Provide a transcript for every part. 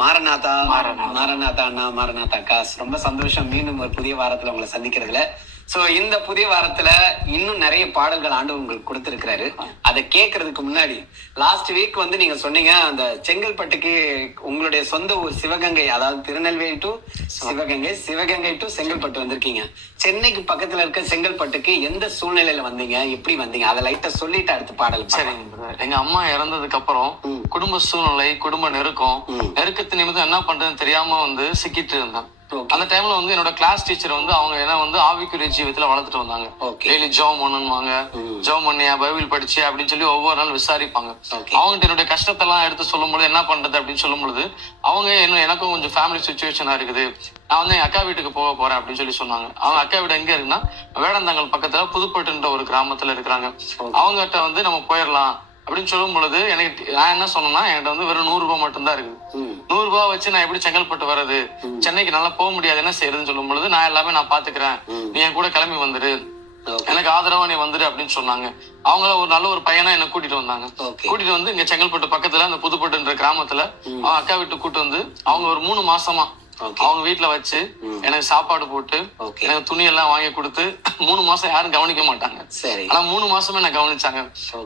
மாரநாதா மாரநாதா அண்ணா, மாரநாதா அக்கா, ரொம்ப சந்தோஷம் மீண்டும் ஒரு புதிய வாரத்துல உங்களை சந்திக்கிறதுல. சோ இந்த புதிய வாரத்துல இன்னும் நிறைய பாடல்கள் ஆண்டவர் உங்களுக்கு கொடுத்திருக்கிறாரு. அதை கேட்கறதுக்கு முன்னாடி லாஸ்ட் வீக் வந்து நீங்க சொன்னீங்க அந்த செங்கல்பட்டுக்கு உங்களுடைய சொந்த ஊர் சிவகங்கை, அதாவது திருநெல்வேலி டு சிவகங்கை, சிவகங்கை டு செங்கல்பட்டு வந்திருக்கீங்க. சென்னைக்கு பக்கத்துல இருக்க செங்கல்பட்டுக்கு எந்த சூழ்நிலையில வந்தீங்க, எப்படி வந்தீங்க, அதை லைட்டா சொல்லிட்டு அடுத்த பாடல். சரிங்க. எங்க அம்மா இறந்ததுக்கு அப்புறம் குடும்ப சூழ்நிலை, குடும்ப நெருக்கத்து நிமித்தம் என்ன பண்றதுன்னு தெரியாம வந்து சிக்கிட்டு இருந்தேன். அந்த டைம்ல வந்து என்னோட கிளாஸ் டீச்சர் வந்து அவங்க என்ன வந்து ஆவிக்குரிய ஜீவித்துல வளர்த்துட்டு வந்தாங்க. டெய்லி ஜெபம் பண்ணுவாங்க, ஜெபம் பண்ணியா, பைபிள் படிச்சு அப்படின்னு சொல்லி ஒவ்வொரு நாள் விசாரிப்பாங்க. அவங்க என்னுடைய கஷ்டத்தெல்லாம் எடுத்து சொல்லும் பொழுது என்ன பண்றது அப்படின்னு சொல்லும் பொழுது அவங்க எனக்கும் கொஞ்சம் ஃபேமிலி சுச்சுவேஷனா இருக்குது, நான் வந்து என் அக்கா வீட்டுக்கு போக போறேன் அப்படின்னு சொல்லி சொன்னாங்க. அவங்க அக்கா வீடு எங்க இருக்குன்னா வேடந்தாங்கல் பக்கத்துல புதுப்பட்டுன்ற ஒரு கிராமத்துல இருக்கிறாங்க. அவங்ககிட்ட வந்து நம்ம போயிடலாம் அப்படின்னு சொல்லும் பொழுது எனக்கு நான் என்ன சொன்னேன்னா, என்கிட்ட வந்து வெறும் 100 ரூபாய் மட்டும் தான் இருக்குது. 100 ரூபாய் வச்சு நான் எப்படி செங்கல்பட்டு வர்றது, சென்னைக்கு நல்லா போக முடியாது, என்ன செய்யறதுன்னு சொல்லும் பொழுது நான் எல்லாமே நான் பாத்துக்கிறேன், நீ என் கூட கிளம்பி வந்துரு, எனக்கு ஆதரவா நீ வந்துரு அப்படின்னு சொன்னாங்க. அவங்க ஒரு நல்ல ஒரு பையனா என்ன கூட்டிட்டு வந்தாங்க. கூட்டிட்டு வந்து இங்க செங்கல்பட்டு பக்கத்துல அந்த புதுப்பட்டுன்ற கிராமத்துல அவங்க அக்கா வீட்டுக்கு கூட்டு வந்து அவங்க ஒரு 3 மாசமா அவங்க வீட்டுல வச்சு எனக்கு சாப்பாடு போட்டு எனக்கு துணி எல்லாம் வாங்கி கொடுத்து 3 மாசம் யாரும் கவனிக்க மாட்டாங்க. ஆனா 3 மாசமே நான் கவனிச்சாங்க.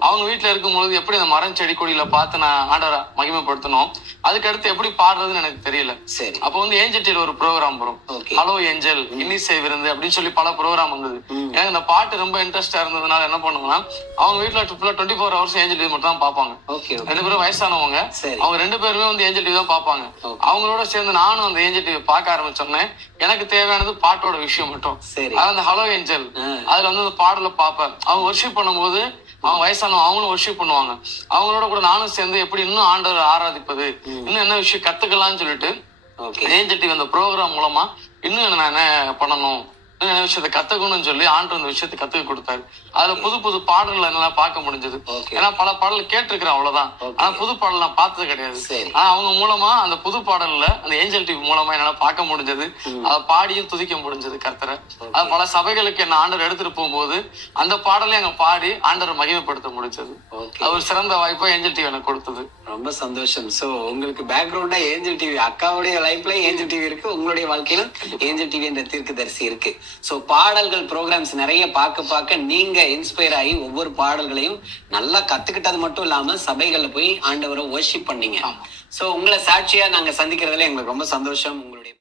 அவங்க வீட்டுல இருக்கும்போது எப்படி அந்த மரம் செடி கொடியில பார்த்து நான் ஆண்டவரை மகிமைப்படுத்தணும், அதுக்கு அடுத்து எப்படி பாடுறதுன்னு எனக்கு தெரியல. அப்ப வந்து ஏஞ்சல் டிவில ஒரு ப்ரோக்ராம் வரும், ஹலோ ஏஞ்சல், இன்னிசை விருந்து அப்படின்னு சொல்லி பல ப்ரோக்ராம் வந்தது. எனக்கு இந்த பாட்டு ரொம்ப இன்ட்ரெஸ்டா இருந்ததுனால என்ன பண்ணுவேன்னா, அவங்க வீட்டுல 24 hours ஏஞ்சல் டிவி மட்டும் தான் பாப்பாங்க. 2 பேரும் வயசானவங்க, அவங்க 2 பேருமே வந்து ஏஞ்சல் டிவி தான் பாப்பாங்க. அவங்களோட சேர்ந்து நானும் அந்த ஏஞ்சல் டிவி பார்க்க ஆரம்பிச்சோன்னே எனக்கு தேவையானது பாட்டோட விஷயம் மட்டும். அந்த ஹலோ ஏஞ்சல் அதுல வந்து அந்த பாடல பாப்பேன். அவங்க வொர்ஷிப் பண்ணும்போது அவங்க வயசானவங்க அவங்களும் வொர்ஷிப் பண்ணுவாங்க. அவங்களோட கூட நானும் சேர்ந்து எப்படி இன்னும் ஆண்டவர் ஆராதிப்பது, இன்னும் என்ன விஷயம் கத்துக்கலாம்னு சொல்லிட்டு ஏஞ்சல் டிவி அந்த ப்ரோக்ராம் மூலமா இன்னும் நான் என்ன பண்ணணும், என்ன விஷயத்த கத்துக்கணும்னு சொல்லி ஆண்டு அந்த விஷயத்த கத்துக்க கொடுத்தாரு. அதுல புது புது பாடல்கள் என்னால பார்க்க முடிஞ்சது. ஏன்னா பல பாடல் கேட்டிருக்கிறேன் அவ்வளவுதான், ஆனா புது பாடல் நான் பார்த்தது கிடையாது. ஆனா அவங்க மூலமா அந்த புது பாடல்ல அந்த ஏஞ்சல் டிவி மூலமா என்னால பார்க்க முடிஞ்சது, அதை பாடியும் துதிக்க முடிஞ்சது கர்த்தரை. அது பல சபைகளுக்கு என்ன ஆண்டவர் எடுத்துட்டு போகும்போது அந்த பாடலையும் அங்க பாடி ஆண்டரை மகிமைப்படுத்த முடிஞ்சது. அது ஒரு சிறந்த வாய்ப்பா ஏஞ்சல் டிவி எனக்கு கொடுத்தது. ரொம்ப சந்தோஷம். சோ உங்களுக்கு பேக்ரவுண்டா ஏஞ்சல் டிவி, அக்காவுடைய லைஃப்ல ஏஞ்சல் டிவி இருக்கு, உங்களுடைய வாழ்க்கையிலும் ஏஞ்சல் டிவி என்ற தீர்க்கதரிசி இருக்கு. சோ பாடல்கள் ப்ரோக்ராம்ஸ் நிறைய பார்க்க நீங்க இன்ஸ்பயர் ஆகி ஒவ்வொரு பாடல்களையும் நல்லா கத்துக்கிட்டது மட்டும் இல்லாம சபைகள்ல போய் ஆண்டவரை வொர்ஷிப் பண்ணீங்க. சோ உங்களை சாட்சியா நாங்க சந்திக்கிறதுல எங்களுக்கு ரொம்ப சந்தோஷம். உங்களுடைய